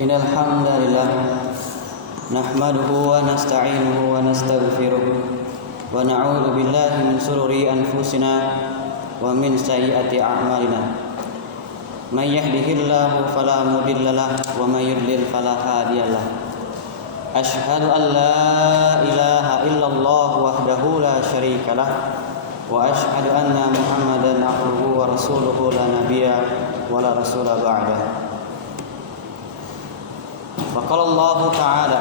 Innal hamdalillah nahmaduhu wa nasta'inuhu wa nastaghfiruh wa na'udzu billahi min shururi anfusina wa min sayyiati a'malina. May yahdihillahu fala mudilla lahu wa may yudlil fala hadiyalah. Asyhadu an la ilaha illallah wahdahu la syarika lah wa asyhadu anna Muhammadan abduhu wa rasuluhu la nabiyya wa la rasula ba'dah. Faqala Allah Ta'ala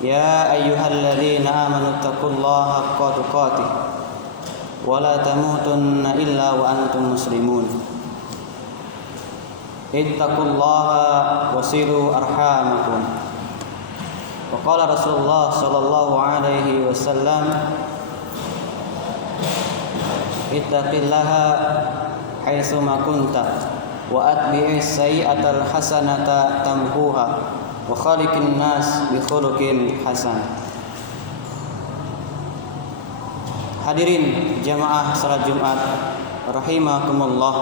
ya ayyuhalladzina amanu taqullaha haqqa tuqatih wa la tamutunna illa wa antum muslimun. Ittaqullaha wasilu arhamakum. Wa qala Rasulullah sallallahu alaihi wasallam ittaqillaha haitsu ma kunta wa atbi'is sayyi'atal hasanata tamhuha wa khaliqin nas bi khuluqin hasan. Hadirin jamaah salat Jumat rahimakumullah,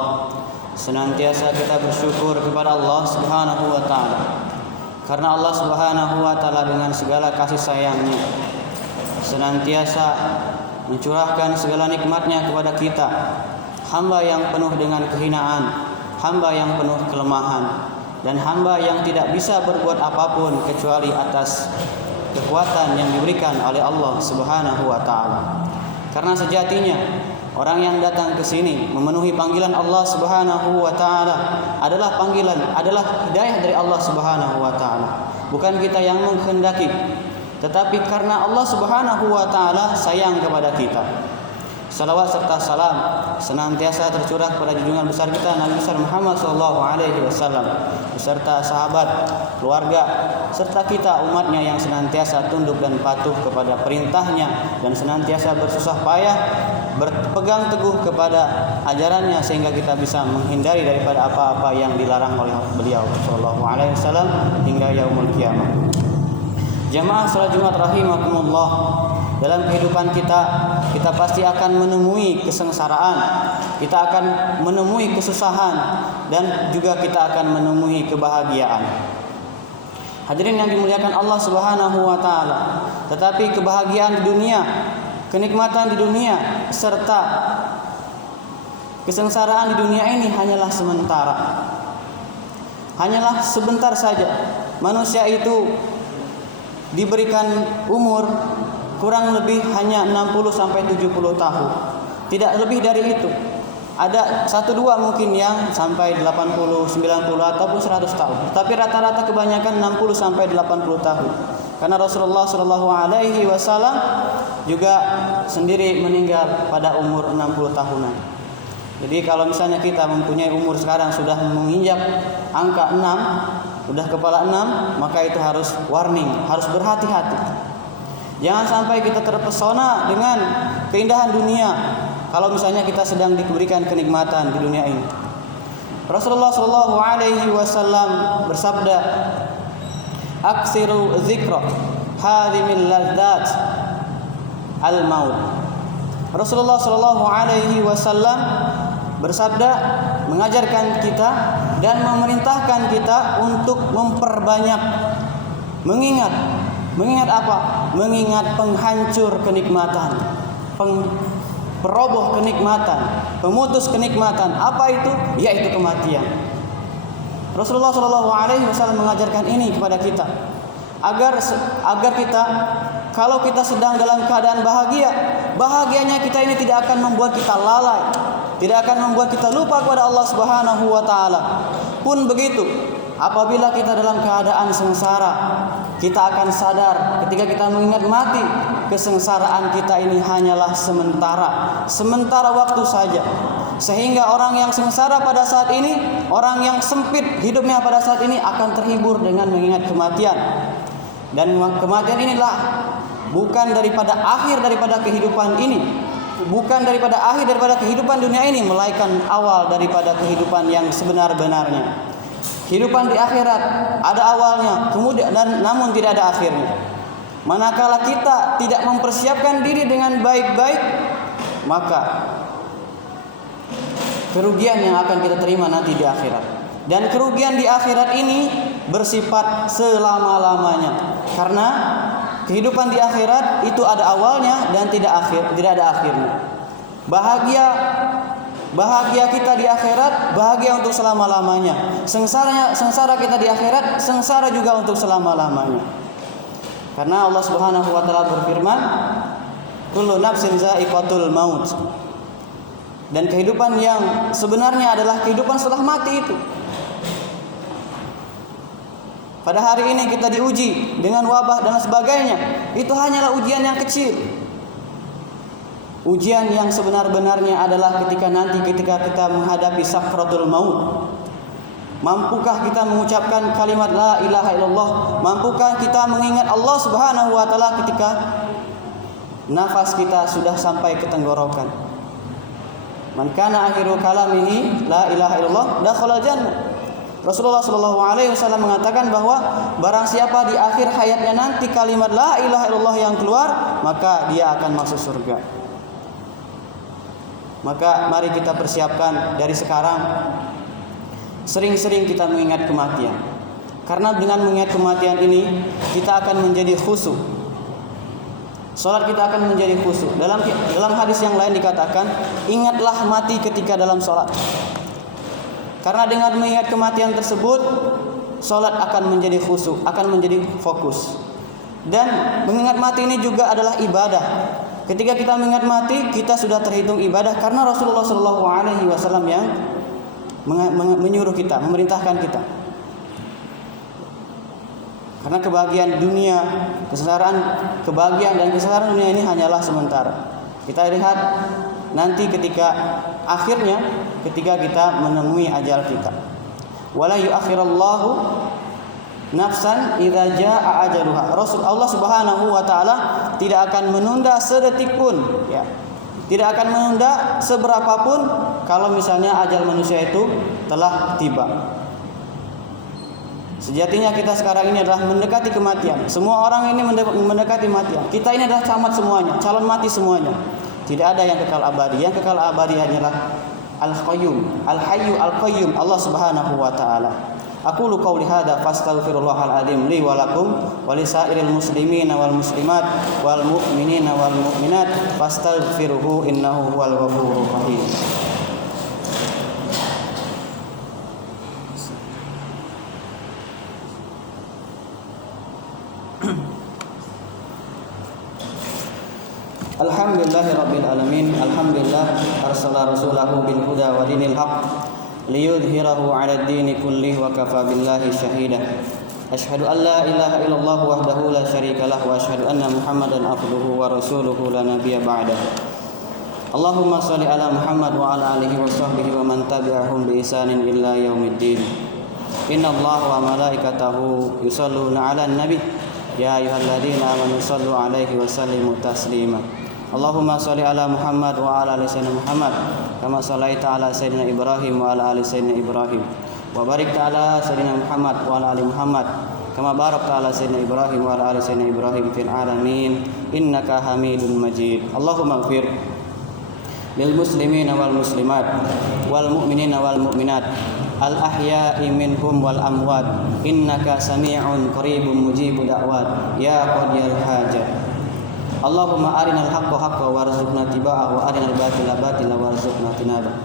senantiasa kita bersyukur kepada Allah Subhanahu wa taala karena Allah Subhanahu wa taala dengan segala kasih sayangnya senantiasa mencurahkan segala nikmatnya kepada kita, hamba yang penuh dengan kehinaan, hamba yang penuh kelemahan, dan hamba yang tidak bisa berbuat apapun kecuali atas kekuatan yang diberikan oleh Allah Subhanahu wa taala. Karena sejatinya orang yang datang ke sini memenuhi panggilan Allah Subhanahu wa taala adalah hidayah dari Allah Subhanahu wa taala. Bukan kita yang menghendaki, tetapi karena Allah Subhanahu wa taala sayang kepada kita. Salawat serta salam senantiasa tercurah kepada junjungan besar kita Nabi besar Muhammad sallallahu alaihi wasallam beserta sahabat, keluarga, serta kita umatnya yang senantiasa tunduk dan patuh kepada perintahnya dan senantiasa bersusah payah berpegang teguh kepada ajarannya sehingga kita bisa menghindari daripada apa-apa yang dilarang oleh beliau sallallahu alaihi wasallam hingga yaumul qiyamah. Jamaah salat Jumat rahimakumullah, dalam kehidupan kita pasti akan menemui kesengsaraan, kita akan menemui kesusahan, dan juga kita akan menemui kebahagiaan. Hadirin yang dimuliakan Allah Subhanahu wa taala, tetapi kebahagiaan di dunia, kenikmatan di dunia, serta kesengsaraan di dunia ini hanyalah sementara. Hanyalah sebentar saja. Manusia itu diberikan umur kurang lebih hanya 60 sampai 70 tahun. Tidak lebih dari itu. Ada 1-2 mungkin yang sampai 80, 90 ataupun 100 tahun. Tapi rata-rata kebanyakan 60 sampai 80 tahun. Karena Rasulullah sallallahu alaihi wasallam juga sendiri meninggal pada umur 60 tahunan. Jadi kalau misalnya kita mempunyai umur sekarang sudah menginjak angka 6, sudah kepala 6, maka itu harus warning, harus berhati-hati. Jangan sampai kita terpesona dengan keindahan dunia kalau misalnya kita sedang diberikan kenikmatan di dunia ini. Rasulullah sallallahu alaihi wasallam bersabda, "Aksiru dzikra hadhimil ladzat al-maut." Rasulullah sallallahu alaihi wasallam bersabda, mengajarkan kita dan memerintahkan kita untuk memperbanyak mengingat apa? Mengingat penghancur kenikmatan, peroboh kenikmatan, pemutus kenikmatan. Apa itu? Yaitu kematian. Rasulullah Shallallahu Alaihi Wasallam mengajarkan ini kepada kita agar kita, kalau kita sedang dalam keadaan bahagianya kita ini tidak akan membuat kita lalai, tidak akan membuat kita lupa kepada Allah Subhanahu wa taala. Pun begitu, apabila kita dalam keadaan sengsara, kita akan sadar ketika kita mengingat mati, kesengsaraan kita ini hanyalah sementara waktu saja. Sehingga orang yang sengsara pada saat ini, orang yang sempit hidupnya pada saat ini akan terhibur dengan mengingat kematian. Dan kematian inilah bukan daripada akhir daripada kehidupan ini, bukan daripada akhir daripada kehidupan dunia ini, melainkan awal daripada kehidupan yang sebenar-benarnya. Kehidupan di akhirat ada awalnya, kemudian dan namun tidak ada akhirnya. Manakala kita tidak mempersiapkan diri dengan baik-baik, maka kerugian yang akan kita terima nanti di akhirat. Dan kerugian di akhirat ini bersifat selama-lamanya. Karena kehidupan di akhirat itu ada awalnya dan tidak ada akhirnya. Bahagia kita di akhirat, bahagia untuk selama-lamanya. Sengsara kita di akhirat, sengsara juga untuk selama-lamanya. Karena Allah Subhanahu wa taala berfirman, "Kullu nafsin za'iqatul maut." Dan kehidupan yang sebenarnya adalah kehidupan setelah mati itu. Pada hari ini kita diuji dengan wabah dan sebagainya. Itu hanyalah ujian yang kecil. Ujian yang sebenar-benarnya adalah ketika kita menghadapi sakratul maut. Mampukah kita mengucapkan kalimat la ilaha illallah? Mampukah kita mengingat Allah Subhanahu wa taala ketika nafas kita sudah sampai ke tenggorokan? Man kana akhiru kalamihi la ilaha illallah dakhala jannah. Rasulullah sallallahu alaihi wasallam mengatakan bahwa barang siapa di akhir hayatnya nanti kalimat la ilaha illallah yang keluar, maka dia akan masuk surga. Maka mari kita persiapkan dari sekarang, sering-sering kita mengingat kematian. Karena dengan mengingat kematian ini kita akan menjadi khusyuk. Salat kita akan menjadi khusyuk. Dalam hadis yang lain dikatakan, ingatlah mati ketika dalam salat. Karena dengan mengingat kematian tersebut, salat akan menjadi khusyuk, akan menjadi fokus. Dan mengingat mati ini juga adalah ibadah. Ketika kita mengingat mati, kita sudah terhitung ibadah karena Rasulullah sallallahu alaihi wasallam yang menyuruh kita, memerintahkan kita. Karena kebahagiaan dunia, kebahagiaan dan kesengsaraan dunia ini hanyalah sementara. Kita lihat nanti ketika kita menemui ajal kita. Wala yu'akhirallahu nafsan idza jaa ajaluha. Allah Subhanahu wa taala tidak akan menunda sedetik pun, ya. Tidak akan menunda seberapapun kalau misalnya ajal manusia itu telah tiba. Sejatinya kita sekarang ini adalah mendekati kematian. Semua orang ini mendekati kematian. Kita ini adalah camat semuanya, calon mati semuanya. Tidak ada yang kekal abadi. Yang kekal abadi hanyalah Al-Qayyum, Al-Hayyu Al-Qayyum, Allah Subhanahu wa taala. Aqulu qawli hadza fastaghfirullahal azim li wa lakum wa lisairil muslimina wal muslimat wal mu'minina wal mu'minat fastaghfiruhu innahu huwal ghafurur rahim. Alhamdulillahi rabbil alamin. Alhamdulillah arsala rasulahu bil huda wa dinil haqq liyudhhirahu 'ala ad-dini kullih wa kafa billahi shahida. Asyhadu an la ilaha illallah wahdahu la syarika lah wa asyhadu anna Muhammadan abduhu wa rasuluhu la nabiyya ba'dah. Allahumma shalli ala Muhammad wa ala alihi wa sahbihi wa man tabi'ahum bi ihsanin illa yaumiddin. Innallaha wa malaikatahu yusholluna 'alan nabi ya ayyuhalladzina amanu shallu 'alaihi wa sallimu taslima. Allahumma shalli ala Muhammad wa ala ali sayyidina Muhammad kama shallaita ala sayyidina Ibrahim wa ala ali sayyidina Ibrahim wa barik ala sayyidina Muhammad wa ala ali Muhammad kama barakta ala sayyidina Ibrahim wa ala ali sayyidina Ibrahim fil alamin innaka Hamidum Majid. Allahumma ighfir lil muslimina wal muslimat wal mu'minina wal mu'minat al ahya'i minhum wal amwat innaka sami'un qaribun mujibud da'wat ya qadiyal hajat. Allahumma arinal haqqa haqqan warzuqna tiba'ahu wa arinal batila batila warzuqna tinaba.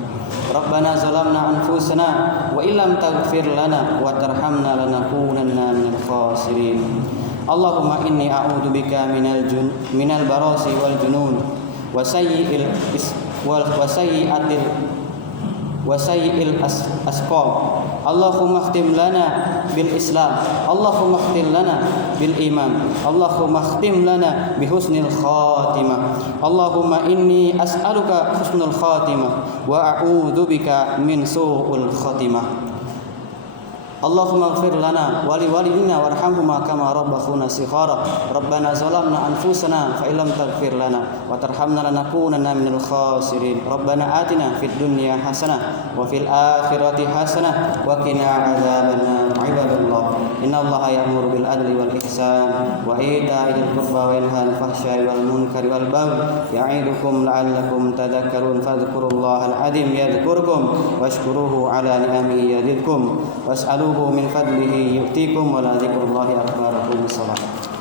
Rabbana zalamna anfusana wa illam taghfir lana wa tarhamna lanakunanna minal khasirin. Allahumma inni a'udzu bika minal barasi wal junun wa sayyi'il asqam. Allahumma khtim lana bil Islam, Allahumma khtim lana bil iman, Allahumma khtim lana bi husnil khatimah. Allahumma inni as'aluka husnul khatimah wa a'udzu bika min su'ul khatimah. Allahumma ighfir lana wa liwalidina warhamhuma kama rabbakhuna shighara. Rabbana zalamna anfusana fa illam taghfir lana wa tarhamna lanakunanna minal khasirin. Rabbana atina fid dunya hasanah wa fil akhirati hasanah wa qina adzabannar. Ibadallah, innallaha ya'muru bil adli wal ihsan wa ita'i dzil qurba wa yanha 'anil fahsya'i wal munkari wal baghi ya'idukum la'allakum tadhakkarun. Fadhkurullahal 'azim yadhkurkum washkuruhu 'ala ni'amihi yazidkum was'aluhu min fadlihi yu'tikum wa la dzikrullahi akbar. Salam.